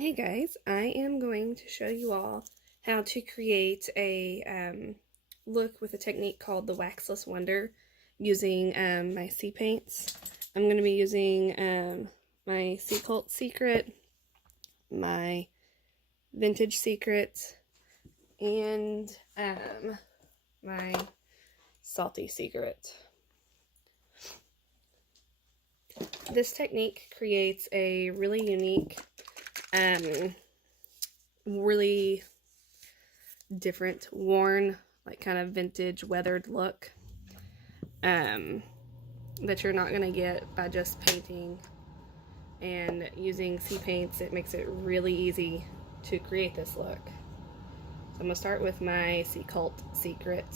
Hey guys, I am going to show you all how to create a look with a technique called the Waxless Wonder using my SeaPaints. I'm going to be using my Cult Secret, my Vintage Secret, and my Salty Secret. This technique creates a really unique really different, worn, like kind of vintage, weathered look that you're not going to get by just painting and using SeaPaints. It makes it really easy to create this look. So I'm going to start with my Cult Secret.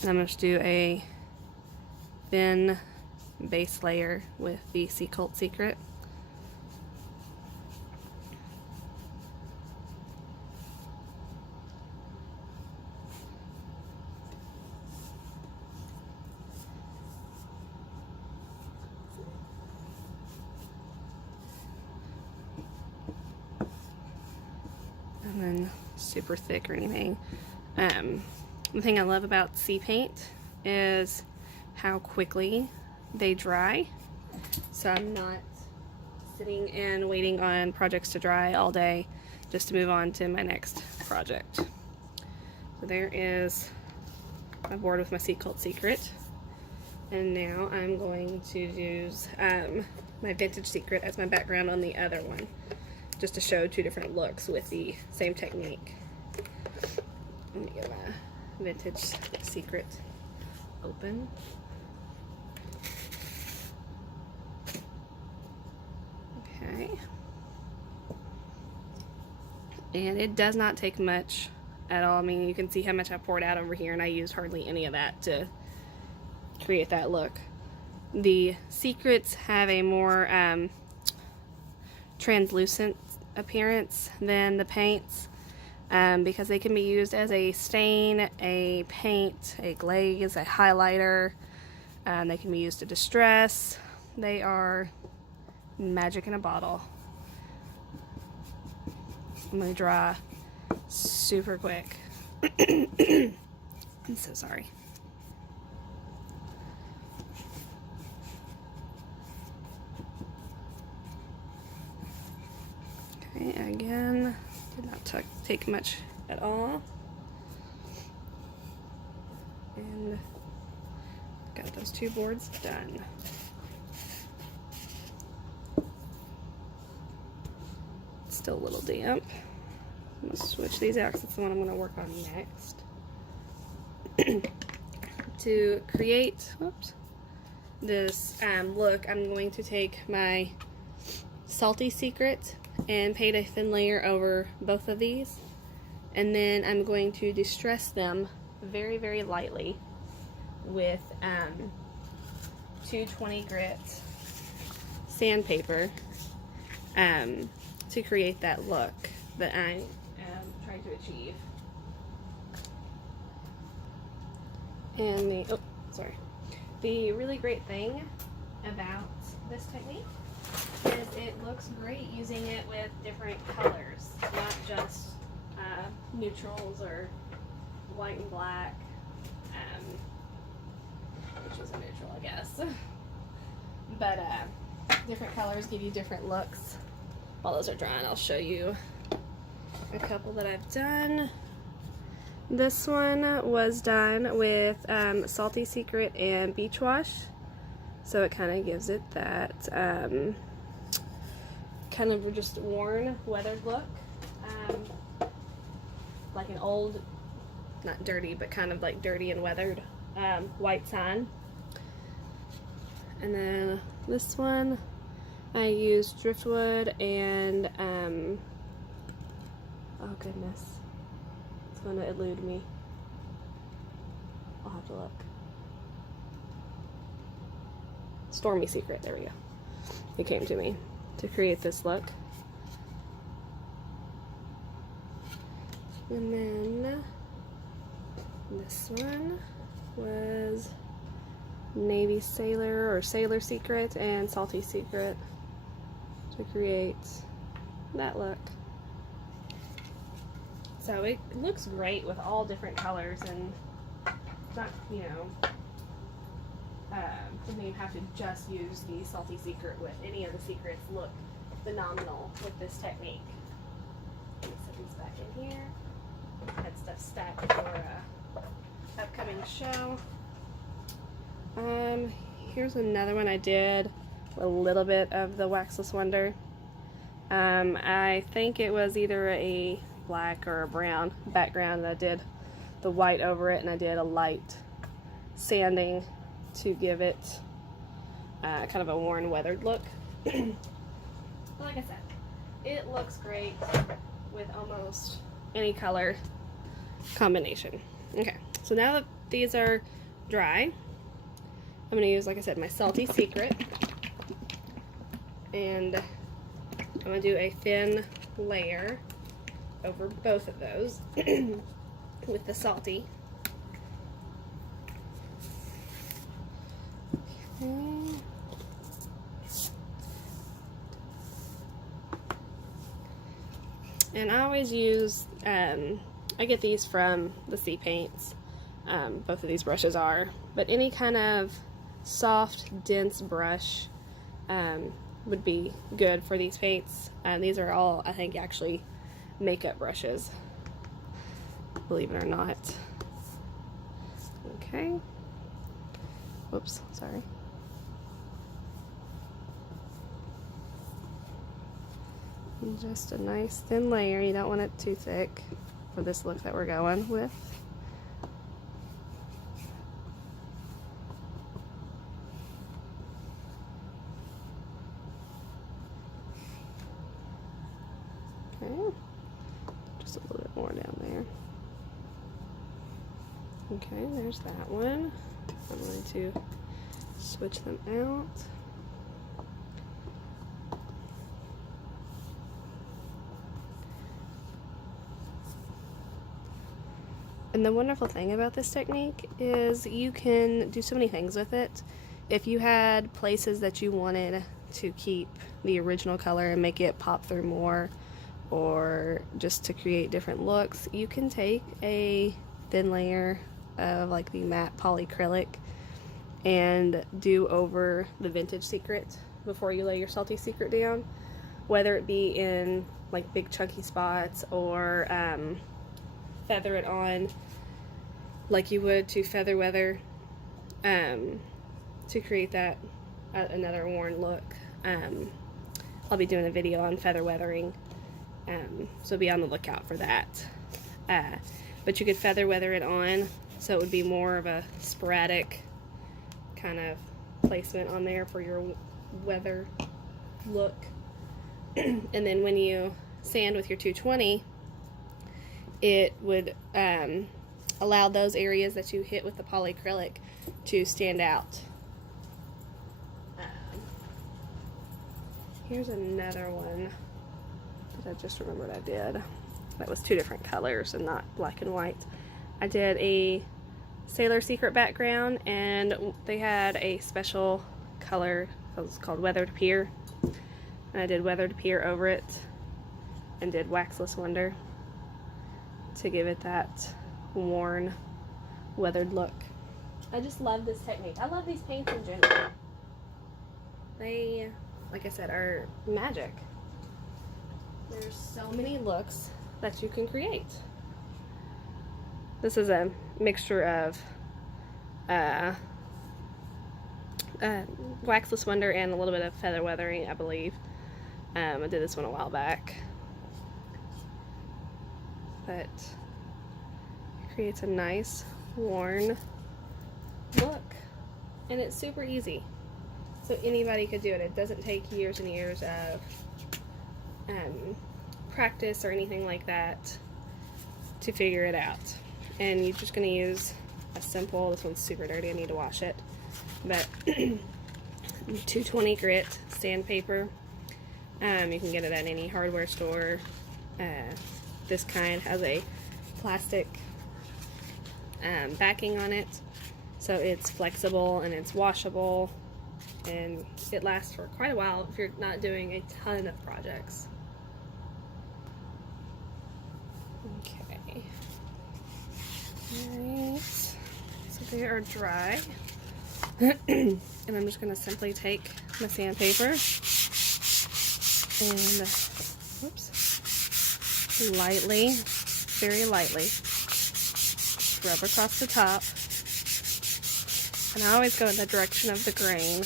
And I'm going to do a thin base layer with the Cult Secret. And then super thick or anything. The thing I love about SeaPaint is how quickly they dry. So I'm not sitting and waiting on projects to dry all day just to move on to my next project. So there is my board with my Cult Secret. And now I'm going to use my Vintage Secret as my background on the other one, just to show two different looks with the same technique. Let me get my Vintage Secret open. Okay. And it does not take much at all. I mean, you can see how much I poured out over here, and I used hardly any of that to create that look. The Secrets have a more translucent appearance than the paints because they can be used as a stain, a paint, a glaze, a highlighter. They can be used to distress. They are magic in a bottle. I'm going to dry super quick. I'm so sorry. Okay, again, did not take much at all. And got those two boards done. Still a little damp. I'm going to switch these out because it's the one I'm going to work on next. To create this look, I'm going to take my Salty Secret and paint a thin layer over both of these, and then I'm going to distress them very, very lightly with 220 grit sandpaper to create that look that I am trying to achieve. And the really great thing about this technique is it looks great using it with different colors, not just neutrals or white and black, which is a neutral, I guess. But different colors give you different looks. While those are drying, I'll show you a couple that I've done. This one was done with Salty Secret and Beach Wash, so it kind of gives it that kind of just worn, weathered look, like an old, not dirty, but kind of like dirty and weathered white sign. And then this one, I used driftwood and, oh goodness, it's going to elude me. I'll have to look. Stormy Secret, there we go. It came to me to create this look. And then this one was Navy Sailor or Sailor Secret and Salty Secret to create that look. So it looks great with all different colors, and not, you know, something you have to just use the Salty Secret with. Any of the secrets look phenomenal with this technique. Let me set these back in here. Had stuff stacked for upcoming show. Here's another one I did a little bit of the Waxless Wonder. I think it was either a black or a brown background, and I did the white over it, and I did a light sanding to give it kind of a worn, weathered look. Like I said, it looks great with almost any color combination. Okay, so now that these are dry, I'm going to use, like I said, my Salty Secret, and I'm going to do a thin layer over both of those with the Salty. Okay. And I always use, I get these from the SeaPaints. Both of these brushes are, but any kind of soft, dense brush would be good for these paints. These are all, I think, actually makeup brushes, believe it or not. Okay. Whoops, sorry. And just a nice thin layer. You don't want it too thick for this look that we're going with. Okay, just a little bit more down there. Okay, there's that one. I'm going to switch them out. And the wonderful thing about this technique is you can do so many things with it. If you had places that you wanted to keep the original color and make it pop through more, or just to create different looks, you can take a thin layer of like the matte polyacrylic and do over the Vintage Secret before you lay your Salty Secret down, whether it be in like big chunky spots or feather it on like you would to feather weather to create that another worn look. I'll be doing a video on feather weathering, so be on the lookout for that. But you could feather weather it on so it would be more of a sporadic kind of placement on there for your weather look. And then when you sand with your 220, it would allow those areas that you hit with the polyacrylic to stand out. Here's another one that I just remembered I did. That was two different colors and not black and white. I did a Sailor Secret background, and they had a special color that was called Weathered Pier. And I did Weathered Pier over it and did Waxless Wonder to give it that worn, weathered look. I just love this technique. I love these paints in general. They, like I said, are magic. There's so many looks that you can create. This is a mixture of Waxless Wonder and a little bit of feather weathering, I believe. I did this one a while back. But it creates a nice, worn look. And it's super easy. So anybody could do it. It doesn't take years and years of practice or anything like that to figure it out. And you're just going to use a simple, this one's super dirty, I need to wash it, but 220 grit sandpaper. You can get it at any hardware store. This kind has a plastic backing on it, so it's flexible and it's washable, and it lasts for quite a while if you're not doing a ton of projects. Okay. Alright. So they are dry. And I'm just going to simply take my sandpaper and, whoops, lightly, very lightly, rub across the top. And I always go in the direction of the grain.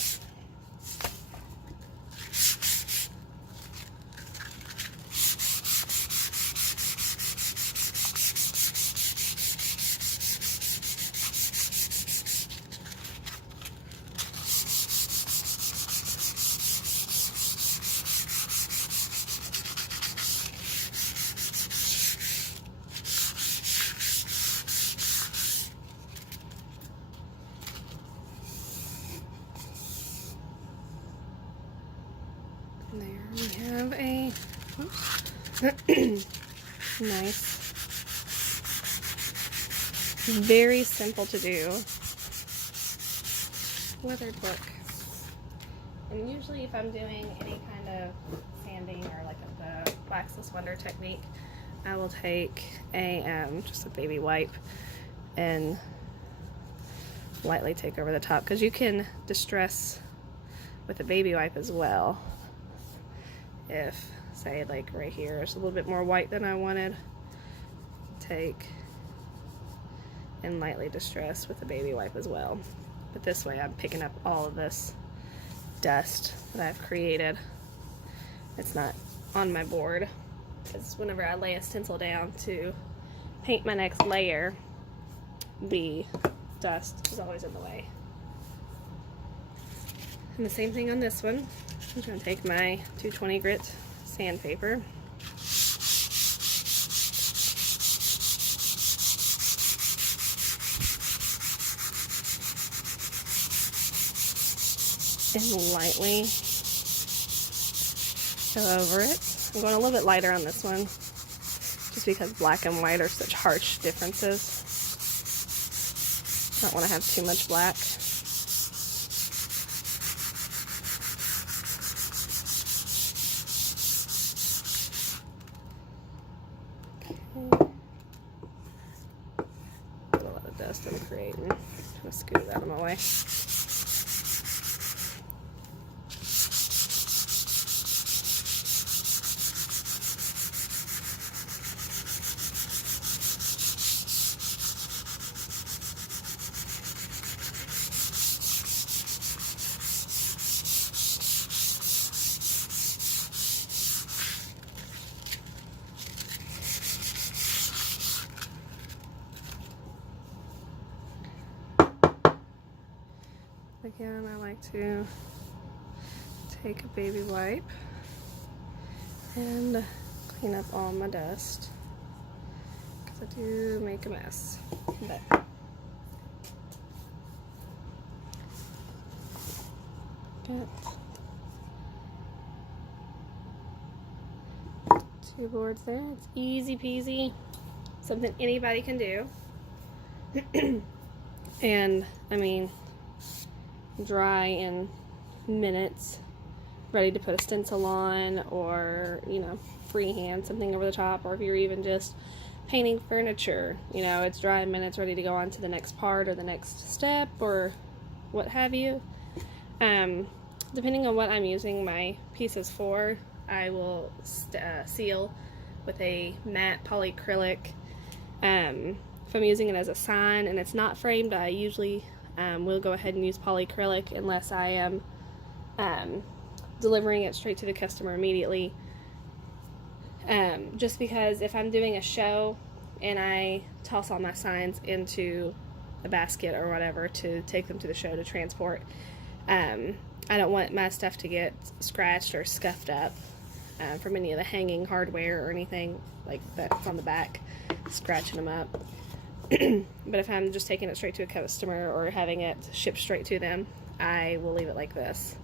And there we have a nice, very simple to do weathered book. And usually if I'm doing any kind of sanding or like the Waxless Wonder Technique, I will take a just a baby wipe and lightly take over the top, because you can distress with a baby wipe as well. If, say, like right here is a little bit more white than I wanted, take and lightly distress with a baby wipe as well. But this way I'm picking up all of this dust that I've created. It's not on my board, because whenever I lay a stencil down to paint my next layer, the dust is always in the way. And the same thing on this one. I'm going to take my 220 grit sandpaper and lightly go over it. I'm going a little bit lighter on this one, just because black and white are such harsh differences. Don't want to have too much black. Put a lot of dust I'm creating. I'm going to scoot it out of my way. Again, I like to take a baby wipe and clean up all my dust, because I do make a mess. But got 2 boards there. It's easy peasy, something anybody can do. And I mean, dry in minutes, ready to put a stencil on, or, you know, freehand something over the top, or if you're even just painting furniture, you know, it's dry in minutes, ready to go on to the next part or the next step or what have you. Depending on what I'm using my pieces for, I will seal with a matte polyacrylic. If I'm using it as a sign and it's not framed, I usually we'll go ahead and use polyacrylic unless I am delivering it straight to the customer immediately. Just because if I'm doing a show and I toss all my signs into a basket or whatever to take them to the show to transport, I don't want my stuff to get scratched or scuffed up from any of the hanging hardware or anything like that's on the back, scratching them up. But if I'm just taking it straight to a customer or having it shipped straight to them, I will leave it like this.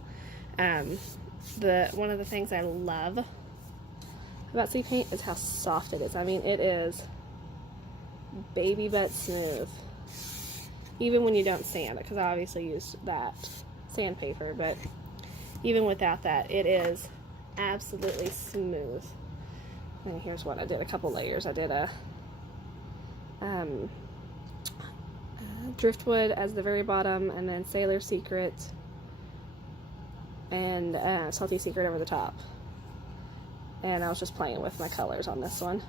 One of the things I love about SeaPaint is how soft it is. I mean, it is baby butt smooth. even when you don't sand it, because I obviously used that sandpaper, but even without that, it is absolutely smooth. And here's what I did, a couple layers. I did a driftwood as the very bottom, and then Sailor Secret and Salty Secret over the top. And I was just playing with my colors on this one.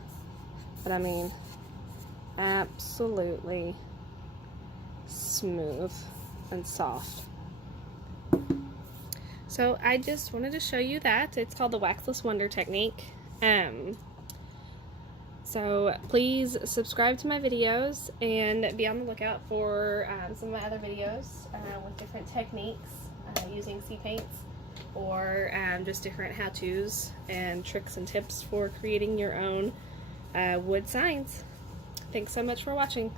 But I mean, absolutely smooth and soft. So I just wanted to show you that. It's called the Waxless Wonder Technique. So please subscribe to my videos and be on the lookout for some of my other videos with different techniques using SeaPaints, or just different how-tos and tricks and tips for creating your own wood signs. Thanks so much for watching.